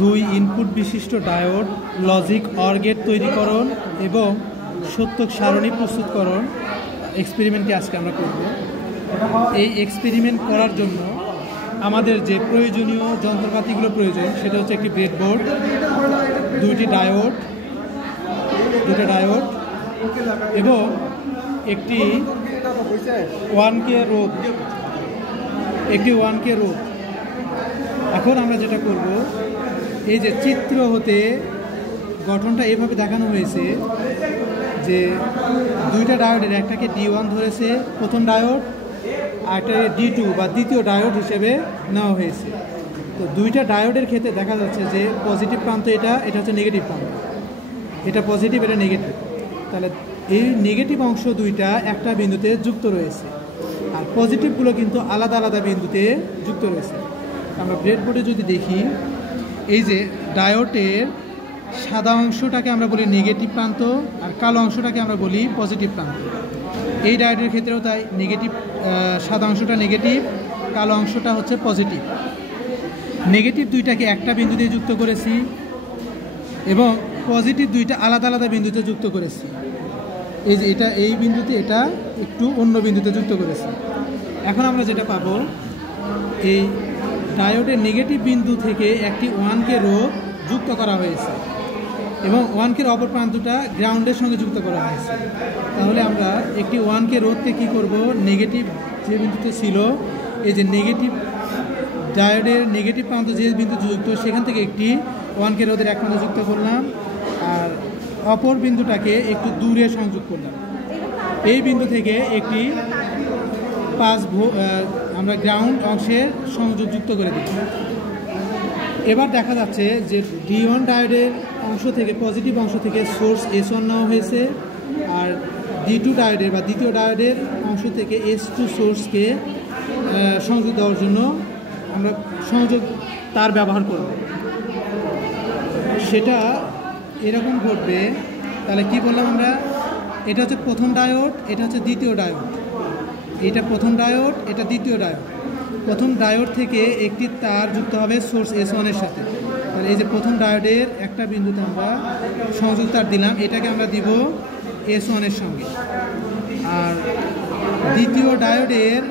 দুই ইনপুট বিশিষ্ট diode logic or gate তৈরিকরণ এবং সত্যক সারণী প্রস্তুতকরণ এক্সপেরিমেন্টটি আজকে আমরা করব। এই এক্সপেরিমেন্ট করার জন্য আমাদের যে প্রয়োজনীয় যন্ত্রপাতিগুলো প্রয়োজন সেটা হচ্ছে একটি ব্রেডবোর্ড, দুটো ডায়োড এবং একটি 1K রোধ এখন আমরা যেটা করব, এই যে চিত্র হতে গঠনটা এইভাবে দেখানো হয়েছে যে দুইটা ডায়োডের একটাকে D1 ধরেছে প্রথম ডায়োড, আর একটা D2 বা দ্বিতীয় ডায়োড হিসেবে নেওয়া হয়েছে। তো দুইটা ডায়োডের ক্ষেত্রে দেখা যাচ্ছে যে পজিটিভ প্রান্ত এটা হচ্ছে নেগেটিভ প্রান্ত, এটা পজিটিভ এটা নেগেটিভ। তাহলে এই নেগেটিভ অংশ দুইটা একটা বিন্দুতে যুক্ত রয়েছে, আর পজিটিভগুলো কিন্তু আলাদা আলাদা বিন্দুতে যুক্ত রয়েছে। আমরা ব্রেডবোর্ডে যদি দেখি, এই যে ডায়োডের সাদা অংশটাকে আমরা বলি নেগেটিভ প্রান্ত, আর কালো অংশটাকে আমরা বলি পজিটিভ প্রান্ত। এই ডায়োডের ক্ষেত্রেও তাই, সাদা অংশটা নেগেটিভ, কালো অংশটা হচ্ছে পজিটিভ। নেগেটিভ দুইটাকে একটা বিন্দুতে যুক্ত করেছি এবং পজিটিভ দুইটা আলাদা আলাদা বিন্দুতে যুক্ত করেছি। এই যে এটা এই বিন্দুতে, এটা একটু অন্য বিন্দুতে যুক্ত করেছি। এখন আমরা যেটা পাবো, এই ডায়োডের নেগেটিভ বিন্দু থেকে একটি 1K রোধ যুক্ত করা হয়েছে এবং 1K অপর প্রান্তটা গ্রাউন্ডের সঙ্গে যুক্ত করা হয়েছে। তাহলে আমরা একটি 1K রোধকে কী করব, নেগেটিভ যে বিন্দুতে ছিল, এই যে নেগেটিভ ডায়োডের নেগেটিভ প্রান্ত যে বিন্দুতে যুক্ত, সেখান থেকে একটি 1K রোধের এক প্রান্ত যুক্ত করলাম, আর অপর বিন্দুটাকে একটু দূরে সংযোগ করলাম। এই বিন্দু থেকে একটি 5 ভোল্ট আমরা গ্রাউন্ড অংশের সংযোগ যুক্ত করে দিই। এবার দেখা যাচ্ছে যে D1 ডায়োডের অংশ থেকে, পজিটিভ অংশ থেকে সোর্স S1 নেওয়া হয়েছে, আর D2 ডায়োডের বা দ্বিতীয় ডায়োডের অংশ থেকে S2 সোর্সকে সংযোগ দেওয়ার জন্য আমরা সংযোগ তার ব্যবহার করব। সেটা এরকম ঘটবে। তাহলে কি বললাম আমরা, এটা হচ্ছে প্রথম ডায়োড, এটা হচ্ছে দ্বিতীয় ডায়োড, এটা প্রথম ডায়োড, এটা দ্বিতীয় ডায়োড। প্রথম ডায়োড থেকে একটি তার যুক্ত হবে সোর্স S1 এর সাথে। তাহলে এই যে প্রথম ডায়োডের একটা বিন্দুতে আমরা সংযোগ তার দিলাম, এটাকে আমরা দিব S1 এর সঙ্গে। আর দ্বিতীয় ডায়োডের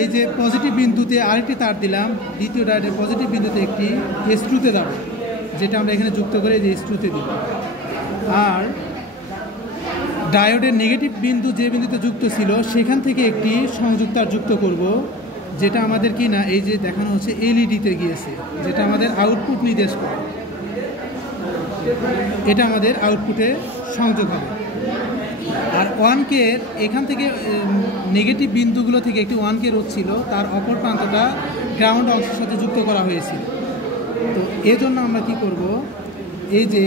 এই যে পজিটিভ বিন্দুতে আরেকটি তার দিলাম, দ্বিতীয় ডায়োডের পজিটিভ বিন্দুতে একটি S2-তে দেবো, যেটা আমরা এখানে যুক্ত করে যে S2-তে দিব। আর ডায়োডের নেগেটিভ বিন্দু যে বিন্দুতে যুক্ত ছিল, সেখান থেকে একটি সংযোগ তার যুক্ত করব, যেটা আমাদের কি না, এই যে দেখানো হচ্ছে LED-তে গিয়েছে, যেটা আমাদের আউটপুট নির্দেশ করে। এটা আমাদের আউটপুটে সংযোগ হবে। আর 1K এখান থেকে নেগেটিভ বিন্দুগুলো থেকে একটি 1K রোধ ছিল, তার অপর প্রান্তটা গ্রাউন্ড অংশের সাথে যুক্ত করা হয়েছিল। তো এজন্য আমরা কি করব, এই যে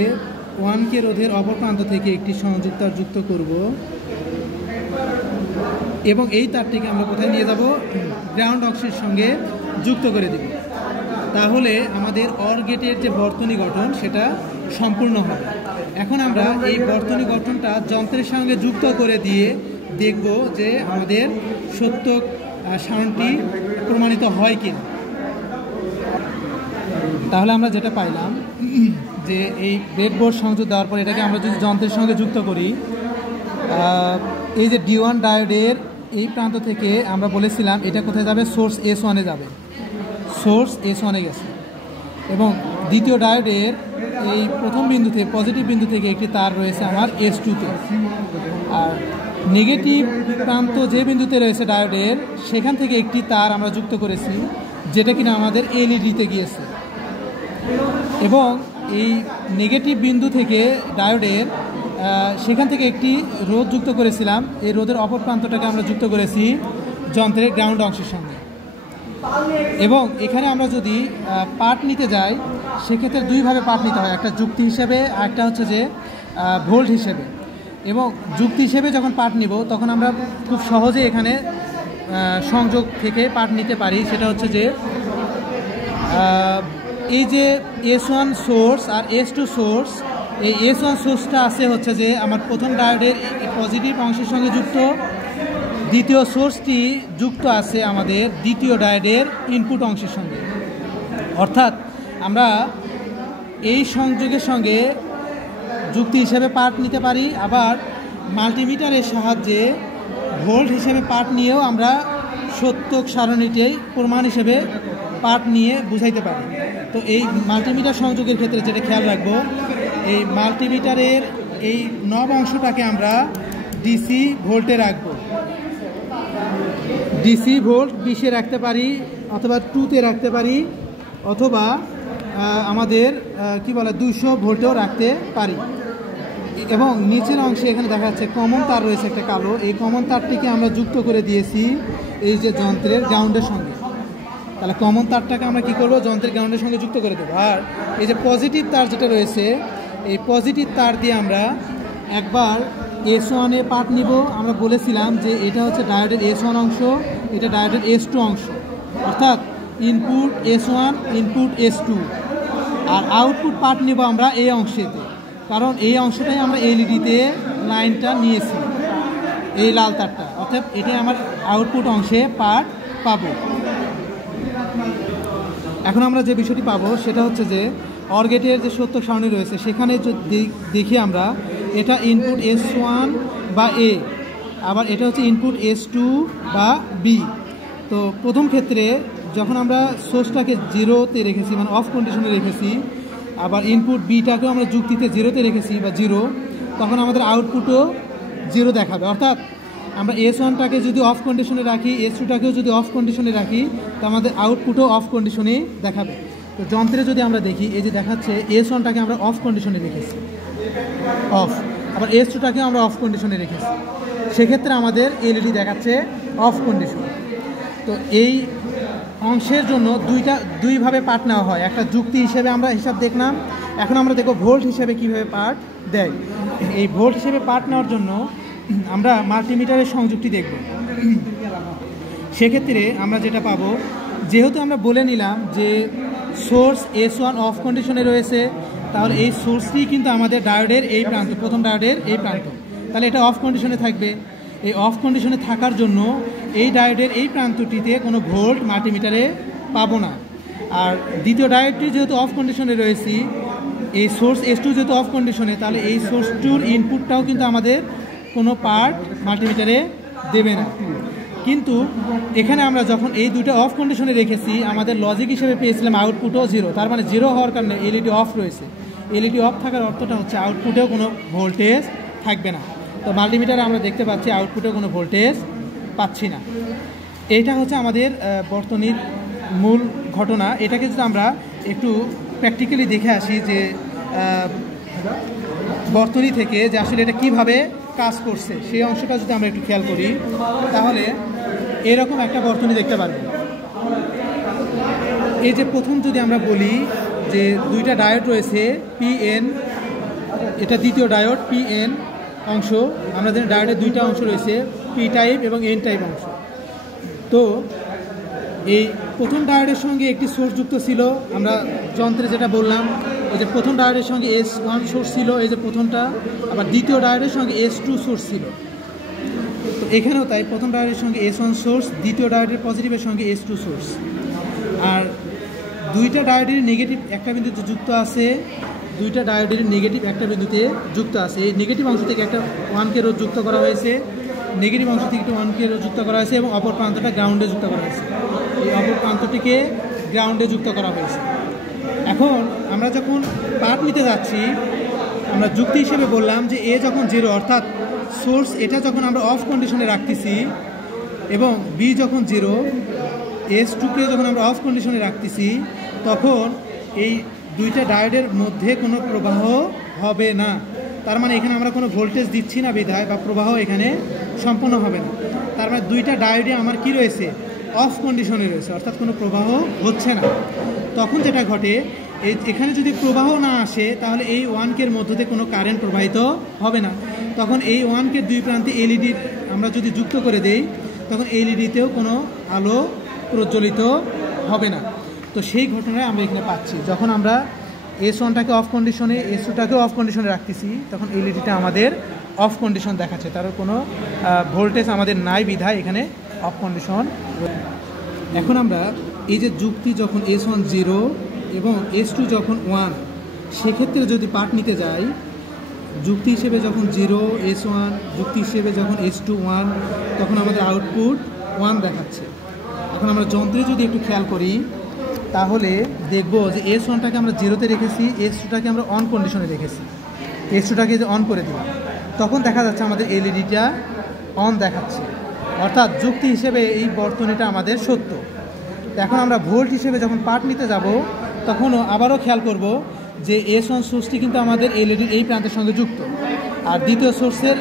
1K রোধের অপর প্রান্ত থেকে একটি সংযোগ তার যুক্ত করব এবং এই তারটিকে আমরা কোথায় নিয়ে যাব, গ্রাউন্ড অংশের সঙ্গে যুক্ত করে দেব। তাহলে আমাদের অর গেটের যে বর্তনী গঠন সেটা সম্পূর্ণ হবে। এখন আমরা এই বর্তনী গঠনটা যন্ত্রের সঙ্গে যুক্ত করে দিয়ে দেখব যে আমাদের সত্য সারণটি প্রমাণিত হয় কিনা। তাহলে আমরা যেটা পাইলাম যে এই ব্রেডবোর্ড সংযোগ দেওয়ার পর এটাকে আমরা যদি যন্ত্রের সঙ্গে যুক্ত করি, এই যে D1 ডায়োডের এই প্রান্ত থেকে আমরা বলেছিলাম এটা কোথায় যাবে, সোর্স S1-এ যাবে, সোর্স S1-এ গেছে। এবং দ্বিতীয় ডায়োডের এই প্রথম বিন্দু থেকে, পজিটিভ বিন্দু থেকে একটি তার রয়েছে আমার S2-তে। আর নেগেটিভ প্রান্ত যে বিন্দুতে রয়েছে ডায়োডের, সেখান থেকে একটি তার আমরা যুক্ত করেছি, যেটা কিনা আমাদের LED-তে গিয়েছে। এবং এই নেগেটিভ বিন্দু থেকে ডায়োডের সেখান থেকে একটি রোধ যুক্ত করেছিলাম, এই রোধের অপর প্রান্তটাকে আমরা যুক্ত করেছি যন্ত্রের গ্রাউন্ড অংশের সঙ্গে। এবং এখানে আমরা যদি পার্ট নিতে যাই, সেক্ষেত্রে দুইভাবে পার্ট নিতে হয়, একটা যুক্তি হিসেবে আর একটা হচ্ছে যে ভোল্ট হিসেবে। এবং যুক্তি হিসেবে যখন পার্ট নিব, তখন আমরা খুব সহজে এখানে সংযোগ থেকে পার্ট নিতে পারি। সেটা হচ্ছে যে এই যে S1 সোর্স আর S2 সোর্স, এই S1 সোর্সটা আছে হচ্ছে যে আমার প্রথম ডায়োডের পজিটিভ অংশের সঙ্গে যুক্ত, দ্বিতীয় সোর্সটি যুক্ত আছে আমাদের দ্বিতীয় ডায়োডের ইনপুট অংশের সঙ্গে। অর্থাৎ আমরা এই সংযোগের সঙ্গে যুক্তি হিসেবে পার্ট নিতে পারি, আবার মাল্টিমিটারের সাহায্যে ভোল্ট হিসেবে পার্ট নিয়েও আমরা সত্যক সারণীতেই প্রমাণ হিসেবে পার্ট নিয়ে বুঝাইতে পারি। তো এই মাল্টিমিটার সংযোগের ক্ষেত্রে যেটা খেয়াল রাখবো, এই মাল্টিমিটারের এই নব অংশটাকে আমরা ডিসি ভোল্টে রাখবো। ডিসি ভোল্ট 20-এ রাখতে পারি, অথবা 2-তে রাখতে পারি, অথবা আমাদের কি বলে 200 ভোল্টেও রাখতে পারি। এবং নিচের অংশে এখানে দেখা যাচ্ছে কমন তার রয়েছে একটা কালো, এই কমন তারটিকে আমরা যুক্ত করে দিয়েছি এই যে যন্ত্রের গ্রাউন্ডের সঙ্গে। তাহলে কমন তারটাকে আমরা কি করব, যন্ত্রের গ্রাউন্ডের সঙ্গে যুক্ত করে দেবো। আর এই যে পজিটিভ তার যেটা রয়েছে, এই পজিটিভ তার দিয়ে আমরা একবার S1-এ পার্ট নিব। আমরা বলেছিলাম যে এটা হচ্ছে ডায়োডের S1 অংশ, এটা ডায়োডের S2 অংশ, অর্থাৎ ইনপুট S1 ইনপুট S2, আর আউটপুট পার্ট নিব আমরা এই অংশেতে, কারণ এই অংশটাই আমরা এলইডিতে লাইনটা নিয়েছি, এই লাল তারটা, অর্থাৎ এটাই আমার আউটপুট অংশে পার্ট পাবো। এখন আমরা যে বিষয়টি পাবো সেটা হচ্ছে যে অর গেটের যে সত্য সারণী রয়েছে সেখানে যদি দেখি আমরা, এটা ইনপুট S1 বা A, আবার এটা হচ্ছে ইনপুট S2 বা B। তো প্রথম ক্ষেত্রে যখন আমরা সোর্সটাকে 0-তে রেখেছি, মানে অফ কন্ডিশনে রেখেছি, আবার ইনপুট বিটাকেও আমরা যুক্তিতে 0-তে রেখেছি বা 0, তখন আমাদের আউটপুটও 0 দেখাবে। অর্থাৎ আমরা S1টাকে যদি অফ কন্ডিশনে রাখি, S2টাকেও যদি অফ কন্ডিশনে রাখি, তো আমাদের আউটপুটও অফ কন্ডিশনে দেখাবে। তো যন্ত্রে যদি আমরা দেখি, এই যে দেখাচ্ছে S1টাকে আমরা অফ কন্ডিশনে রেখেছি, অফ, আবার S2টাকে আমরা অফ কন্ডিশনে রেখেছি, সেক্ষেত্রে আমাদের এলইডি দেখাচ্ছে অফ কন্ডিশন। তো এই অংশের জন্য দুইভাবে পার্ট নেওয়া হয়। একটা যুক্তি হিসেবে আমরা হিসাব দেখলাম, এখন আমরা দেখব ভোল্ট হিসেবে কীভাবে পার্ট দেয়। এই ভোল্ট হিসেবে পার্ট নেওয়ার জন্য আমরা মাল্টিমিটারের সংযুক্তি দেখব। সেক্ষেত্রে আমরা যেটা পাবো, যেহেতু আমরা বলে নিলাম যে সোর্স S1 অফ কন্ডিশনে রয়েছে, তাহলে এই সোর্সটি কিন্তু আমাদের ডায়োডের এই প্রান্ত, প্রথম ডায়োডের এই প্রান্ত, তাহলে এটা অফ কন্ডিশনে থাকবে। এই অফ কন্ডিশনে থাকার জন্য এই ডায়োডের এই প্রান্তটিতে কোনো ভোল্ট মাল্টিমিটারে পাবো না। আর দ্বিতীয় ডায়োডটি যেহেতু অফ কন্ডিশনে রয়েছি, এই সোর্স S2 যেহেতু অফ কন্ডিশনে, তাহলে এই সোর্স টুর ইনপুটটাও কিন্তু আমাদের কোনো পার্ট মাল্টিমিটারে দেবে না। কিন্তু এখানে আমরা যখন এই দুটো অফ কন্ডিশনে রেখেছি, আমাদের লজিক হিসেবে পেয়েছিলাম আউটপুটও 0, তার মানে 0 হওয়ার কারণে এলইডি অফ রয়েছে। এলইডি অফ থাকার অর্থটা হচ্ছে আউটপুটেও কোনো ভোল্টেজ থাকবে না। তো মাল্টিমিটারে আমরা দেখতে পাচ্ছি আউটপুটেও কোনো ভোল্টেজ পাচ্ছি না। এইটা হচ্ছে আমাদের বর্তনীর মূল ঘটনা। এটাকে যদি আমরা একটু প্র্যাকটিক্যালি দেখে আসি যে বর্তনী থেকে যে আসলে এটা কিভাবে কাজ করছে, সেই অংশটা যদি আমরা একটু খেয়াল করি, তাহলে এরকম একটা বর্তনী দেখতে পারবো। এই যে প্রথম যদি আমরা বলি যে দুইটা ডায়োড রয়েছে PN, এটা দ্বিতীয় ডায়োড PN অংশ, আমরা জানি ডায়োডের দুইটা অংশ রয়েছে, P টাইপ এবং N টাইপ অংশ। তো এই প্রথম ডায়োডের সঙ্গে একটি সোর্স যুক্ত ছিল, আমরা যন্ত্রে যেটা বললাম, ওই যে প্রথম ডায়োডের সঙ্গে S1 সোর্স ছিল, এই যে প্রথমটা, আবার দ্বিতীয় ডায়োডের সঙ্গে S2 সোর্স ছিল। তো এখানেও তাই, প্রথম ডায়োডের সঙ্গে S1 সোর্স, দ্বিতীয় ডায়োডের পজিটিভের সঙ্গে S2 সোর্স। আর দুইটা ডায়োডের নেগেটিভ একটা বিন্দুতে যুক্ত আছে, দুইটা ডায়োডের নেগেটিভ একটা বিন্দুতে যুক্ত আছে। এই নেগেটিভ অংশ থেকে একটা 1K রোধ যুক্ত করা হয়েছে, নেগেটিভ অংশ থেকে একটা 1K রোধ যুক্ত করা হয়েছে, এবং অপর প্রান্তটা গ্রাউন্ডে যুক্ত করা হয়েছে। এই অপর প্রান্তটিকে গ্রাউন্ডে যুক্ত করা হয়েছে। এখন আমরা যখন পার্ট নিতে যাচ্ছি, আমরা যুক্তি হিসেবে বললাম যে এ যখন 0, অর্থাৎ সোর্স এটা যখন আমরা অফ কন্ডিশনে রাখতেছি, এবং বি যখন 0, S2কে যখন আমরা অফ কন্ডিশনে রাখতেছি, তখন এই দুইটা ডায়োডের মধ্যে কোনো প্রবাহ হবে না। তার মানে এখানে আমরা কোনো ভোল্টেজ দিচ্ছি না বিধায়, বা প্রবাহ এখানে সম্পন্ন হবে না। তার মানে দুইটা ডায়োডে আমার কি রয়েছে, অফ কন্ডিশনে রয়েছে, অর্থাৎ কোনো প্রবাহ হচ্ছে না। তখন যেটা ঘটে, এখানে যদি প্রবাহ না আসে, তাহলে এই 1K মধ্য দিয়ে কোনো কারেন্ট প্রবাহিত হবে না। তখন এই 1K দুই প্রান্তে এলইডি আমরা যদি যুক্ত করে দেই, তখন এলইডিতেও কোনো আলো প্রজ্বলিত হবে না। তো সেই ঘটনায় আমরা এখানে পাচ্ছি, যখন আমরা S1টাকে অফ কন্ডিশনে, S2টাকেও অফ কন্ডিশনে রাখতেছি, তখন এলইডিটা আমাদের অফ কন্ডিশন দেখাচ্ছে, তার কোনো ভোল্টেজ আমাদের নাই বিধায় এখানে অফ কন্ডিশন। এখন আমরা এই যে যুক্তি, যখন S1 0 এবং S2 যখন 1, সেক্ষেত্রে যদি পার্ট নিতে যাই, যুক্তি হিসেবে যখন 0 S1, যুক্তি হিসেবে যখন S2 1, তখন আমাদের আউটপুট 1 দেখাচ্ছে। এখন আমরা যন্ত্রে যদি একটু খেয়াল করি তাহলে দেখব যে S1টাকে আমরা 0-তে রেখেছি, S2টাকে আমরা অন কন্ডিশনে রেখেছি। S2টাকে যে অন করে দিলাম তখন দেখা যাচ্ছে আমাদের এলইডিটা অন দেখাচ্ছে, অর্থাৎ যুক্তি হিসেবে এই বর্তনীটা আমাদের সত্য। এখন আমরা ভোল্ট হিসেবে যখন পার্ট নিতে যাব তখনও আবারও খেয়াল করব যে S1 সোর্সটি কিন্তু আমাদের এলইডির এই প্রান্তের সঙ্গে যুক্ত, আর দ্বিতীয় সোর্সের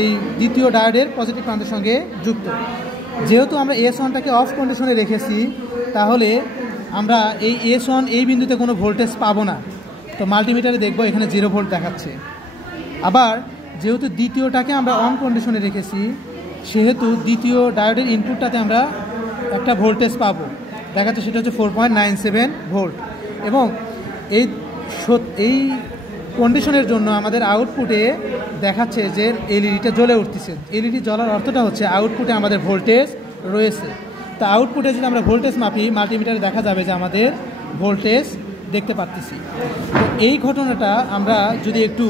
এই দ্বিতীয় ডায়োডের পজিটিভ প্রান্তের সঙ্গে যুক্ত। যেহেতু আমরা S1টাকে অফ কন্ডিশনে রেখেছি তাহলে আমরা এই S1 এই বিন্দুতে কোনো ভোল্টেজ পাবো না। তো মাল্টিমিটারে দেখব এখানে 0 ভোল্ট দেখাচ্ছে। আবার যেহেতু দ্বিতীয়টাকে আমরা অন কন্ডিশনে রেখেছি সেহেতু দ্বিতীয় ডায়োডের ইনপুটটাতে আমরা একটা ভোল্টেজ পাবো, দেখাচ্ছে সেটা হচ্ছে 4.97 ভোল্ট। এবং এই কন্ডিশনের জন্য আমাদের আউটপুটে দেখাচ্ছে যে এলইডিটা জ্বলে উঠতেছে। এলইডি জ্বলার অর্থটা হচ্ছে আউটপুটে আমাদের ভোল্টেজ রয়েছে। তা আউটপুটে যদি আমরা ভোল্টেজ মাপি মাল্টিমিটারে দেখা যাবে যে আমাদের ভোল্টেজ দেখতে পাচ্ছি। তো এই ঘটনাটা আমরা যদি একটু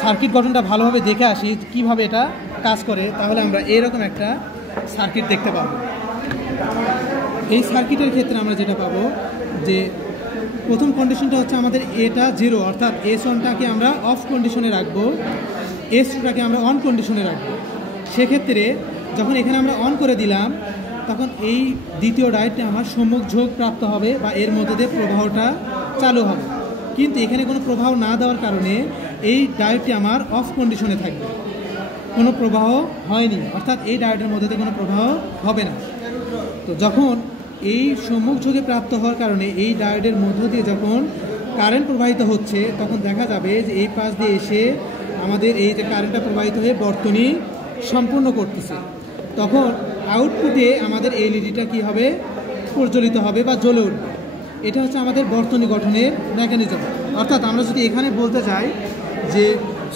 সার্কিট গঠনটা ভালোভাবে দেখে আসি কিভাবে এটা কাজ করে, তাহলে আমরা এরকম একটা সার্কিট দেখতে পাবো। এই সার্কিটের ক্ষেত্রে আমরা যেটা পাবো যে প্রথম কন্ডিশনটা হচ্ছে আমাদের এটা 0, অর্থাৎ S1টাকে আমরা অফ কন্ডিশনে রাখবো, S2টাকে আমরা অন কন্ডিশনে রাখবো। সেক্ষেত্রে যখন এখানে আমরা অন করে দিলাম তখন এই দ্বিতীয় ডায়োডটা আমার সম্মুখ ঝোঁক প্রাপ্ত হবে বা এর মধ্যে দিয়ে প্রবাহটা চালু হবে। কিন্তু এখানে কোনো প্রবাহ না দেওয়ার কারণে এই ডায়োডটি আমার অফ কন্ডিশনে থাকবে, কোনো প্রবাহ হয়নি, অর্থাৎ এই ডায়োডের মধ্যে দিয়ে কোনো প্রবাহ হবে না। তো যখন এই সম্মুখ ঝোঁকে প্রাপ্ত হওয়ার কারণে এই ডায়োডের মধ্য দিয়ে যখন কারেন্ট প্রবাহিত হচ্ছে তখন দেখা যাবে যে এই পাশ দিয়ে এসে আমাদের এই যে কারেন্টটা প্রবাহিত হয়ে বর্তনী সম্পূর্ণ করতেছে, তখন আউটপুটে আমাদের এলইডিটা কী হবে, প্রজ্বলিত হবে বা জ্বলে উঠবে। এটা হচ্ছে আমাদের বর্তনী গঠনের মেকানিজম। অর্থাৎ আমরা যদি এখানে বলতে চাই যে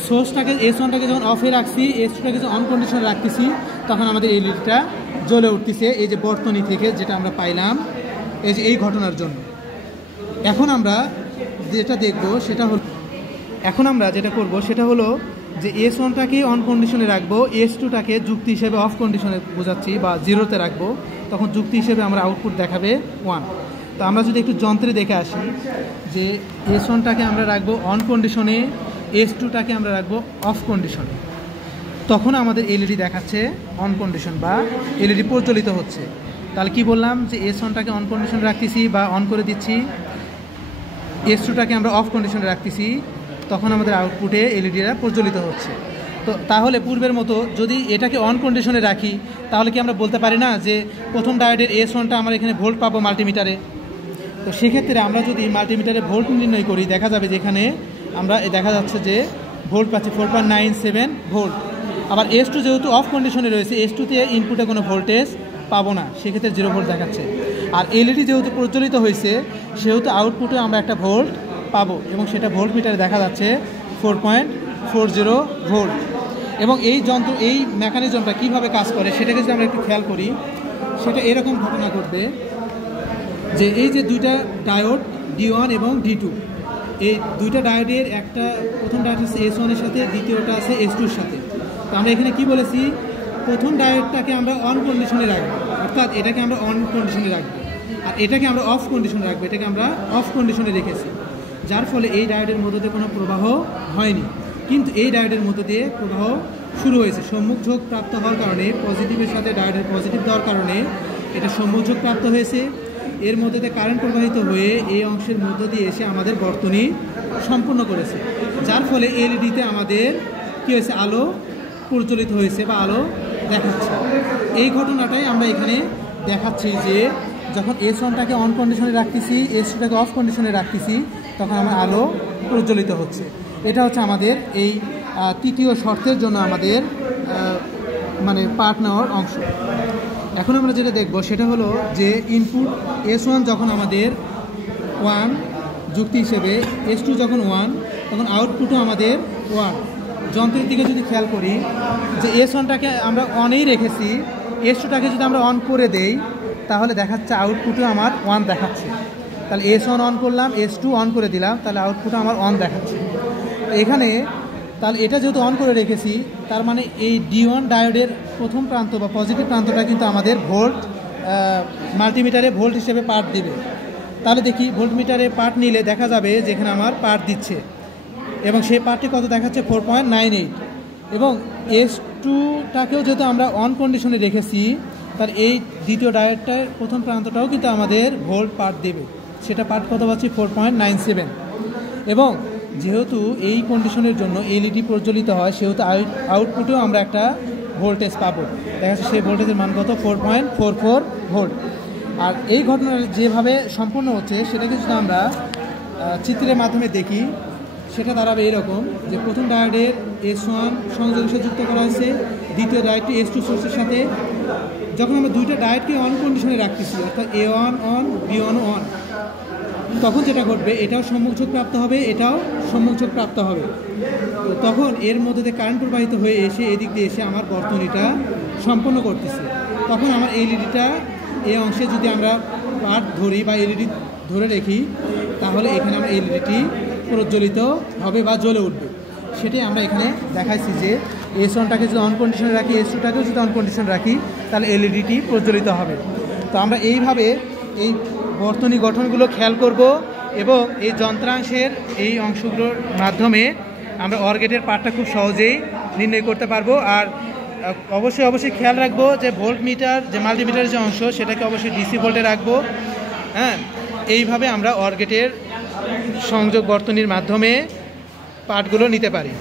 সোর্সটাকে S1টাকে যখন অফে রাখছি, S2টাকে যখন অন কন্ডিশনে রাখতেছি, তখন আমাদের এলইডিটা জ্বলে উঠতেছে এই যে বর্তনী থেকে যেটা আমরা পাইলাম এই যে এই ঘটনার জন্য। এখন আমরা যেটা দেখব সেটা হলো, এখন আমরা যেটা করব সেটা হলো যে S1টাকে অন কন্ডিশনে রাখবো, S2টাকে যুক্তি হিসেবে অফ কন্ডিশনে বোঝাচ্ছি বা 0-তে রাখবো, তখন যুক্তি হিসেবে আমরা আউটপুট দেখাবে 1। তো আমরা যদি একটু যন্ত্রে দেখে আসি যে S1টাকে আমরা রাখবো অন কন্ডিশনে, S2টাকে আমরা রাখবো অফ কন্ডিশনে, তখন আমাদের এলইডি দেখাচ্ছে অন কন্ডিশন বা এলইডি প্রজ্বলিত হচ্ছে। তাহলে কি বললাম যে S1টাকে অন কন্ডিশনে রাখতেছি বা অন করে দিচ্ছি, S2টাকে আমরা অফ কন্ডিশনে রাখতেছি, তখন আমাদের আউটপুটে এলইডিটা প্রজ্বলিত হচ্ছে। তো তাহলে পূর্বের মতো যদি এটাকে অন কন্ডিশনে রাখি তাহলে কি আমরা বলতে পারি না যে প্রথম ডায়োডের S1টা আমরা এখানে ভোল্ট পাবো মাল্টিমিটারে। তো সেক্ষেত্রে আমরা যদি মাল্টিমিটারে ভোল্ট নির্ণয় করি দেখা যাবে যে এখানে আমরা দেখা যাচ্ছে যে ভোল্ট পাচ্ছি 4.97 ভোল্ট। আবার S2 যেহেতু অফ কন্ডিশনে রয়েছে, S2তে ইনপুটে কোনো ভোল্টেজ পাবো না, সেক্ষেত্রে 0 ভোল্ট দেখাচ্ছে। আর এলইডি যেহেতু প্রজ্বলিত হয়েছে সেহেতু আউটপুটে আমরা একটা ভোল্ট পাবো এবং সেটা ভোল্ট মিটারে দেখা যাচ্ছে 4.40 ভোল্ট। এবং এই মেকানিজমটা কীভাবে কাজ করে সেটাকে যদি আমরা একটু খেয়াল করি, সেটা এরকম ঘটনা ঘটবে যে এই যে দুইটা ডায়োড D1 এবং D2, এই দুইটা ডায়োডের একটা প্রথম ডায়োড আছে S1 এর সাথে, দ্বিতীয়টা আছে S2 এর সাথে। তো আমরা এখানে কি বলেছি, প্রথম ডায়োডটাকে আমরা অন কন্ডিশনে রাখবো, অর্থাৎ এটাকে আমরা অন কন্ডিশনে রাখবো, আর এটাকে আমরা অফ কন্ডিশনে রাখবো, এটাকে আমরা অফ কন্ডিশনে রেখেছি, যার ফলে এই ডায়োডের মধ্য দিয়ে কোনো প্রবাহ হয়নি। কিন্তু এই ডায়োডের মধ্য দিয়ে প্রবাহ শুরু হয়েছে, সম্মুখ ঝোঁক প্রাপ্ত হওয়ার কারণে, পজিটিভের সাথে ডায়োডের পজিটিভ দেওয়ার কারণে এটা সম্মুখ ঝোঁক প্রাপ্ত হয়েছে। এর মধ্যে দিয়ে কারেন্ট প্রবাহিত হয়ে এই অংশের মধ্য দিয়ে এসে আমাদের বর্তনী সম্পূর্ণ করেছে, যার ফলে এলইডিতে আমাদের কী হয়েছে, আলো প্রজ্বলিত হয়েছে বা আলো দেখাচ্ছে। এই ঘটনাটাই আমরা এখানে দেখাচ্ছি যে যখন S1টাকে অন কন্ডিশনে রাখতেছি, S2টাকে অফ কন্ডিশনে রাখতেছি, তখন আমার আলো প্রজ্বলিত হচ্ছে। এটা হচ্ছে আমাদের এই তৃতীয় শর্তের জন্য আমাদের মানে পার্ট নেওয়ার অংশ। এখন আমরা যেটা দেখব সেটা হলো যে ইনপুট S1 যখন আমাদের 1 যুক্তি হিসেবে, S2 যখন 1, তখন আউটপুটও আমাদের 1। যন্ত্রের দিকে যদি খেয়াল করি যে S1টাকে আমরা অনেই রেখেছি, S2টাকে যদি আমরা অন করে দেই তাহলে দেখাচ্ছে আউটপুটও আমার 1 দেখাচ্ছে। তাহলে S1 অন করলাম, S2 অন করে দিলাম, তাহলে আউটপুট আমার অন দেখাচ্ছে। এখানে তাহলে এটা যেহেতু অন করে রেখেছি, তার মানে এই D1 ডায়োডের প্রথম প্রান্ত বা পজিটিভ প্রান্তটা কিন্তু আমাদের ভোল্ট মাল্টিমিটারে ভোল্ট হিসেবে পাঠ দেবে। তাহলে দেখি ভোল্টমিটারে পাঠ নিলে দেখা যাবে যেখানে আমার পাঠ দিচ্ছে এবং সেই পাঠটি কত দেখাচ্ছে 4.98 এবং S2টাকেও যেহেতু আমরা অন কন্ডিশনে রেখেছি, তার এই দ্বিতীয় ডায়োডটার প্রথম প্রান্তটাও কিন্তু আমাদের ভোল্ট পাঠ দেবে, সেটা পাঠ কত পাচ্ছি 4.97 এবং যেহেতু এই কন্ডিশনের জন্য এলইডি প্রজ্বলিত হয় সেহেতু আউটপুটেও আমরা একটা ভোল্টেজ পাবো, দেখা যাচ্ছে সেই ভোল্টেজের মান কত 4.44 ভোল্ট। আর এই ঘটনাটা যেভাবে সম্পূর্ণ হচ্ছে সেটাকে যদি আমরা চিত্রের মাধ্যমে দেখি সেটা দাঁড়াবে এরকম যে প্রথম ডায়োডের S1 সংযোগের সাথে যুক্ত করা হয়েছে, দ্বিতীয় ডায়োডটি S2 সোর্সের সাথে। যখন আমরা দুইটা ডায়োডকে অন কন্ডিশনে রাখতেছি অর্থাৎ A1 অন B1 অন, তখন যেটা ঘটবে এটাও সম্মুখযোগ প্রাপ্ত হবে, এটাও সম্মুখযোগ প্রাপ্ত হবে। তো তখন এর মধ্যে দিয়ে কারেন্ট প্রবাহিত হয়ে এসে এদিক দিয়ে এসে আমার বর্তনীটা সম্পন্ন করতেছে। তখন আমার এলইডিটা এই অংশে যদি আমরা পার্ট ধরি বা এলইডি ধরে রাখি তাহলে এখানে আমরা এলইডিটি প্রজ্বলিত হবে বা জ্বলে উঠবে। সেটাই আমরা এখানে দেখাইছি যে S1টাকে যদি অন কন্ডিশনে রাখি, S2টাকেও যদি অন কন্ডিশনে রাখি তাহলে এলইডিটি প্রজ্বলিত হবে। তো আমরা এইভাবে এই বর্তনী গঠনগুলো খেয়াল করব এবং এই যন্ত্রাংশের এই অংশগুলোর মাধ্যমে আমরা অর গেটের পার্টটা খুব সহজেই নির্ণয় করতে পারবো। আর অবশ্যই খেয়াল রাখবো যে ভোল্ট মিটার যে মাল্টিমিটারের যে অংশ সেটাকে অবশ্যই ডিসি ভোল্টে রাখবো। হ্যাঁ, এইভাবে আমরা অর গেটের সংযোগ বর্তনীর মাধ্যমে পার্টগুলো নিতে পারি।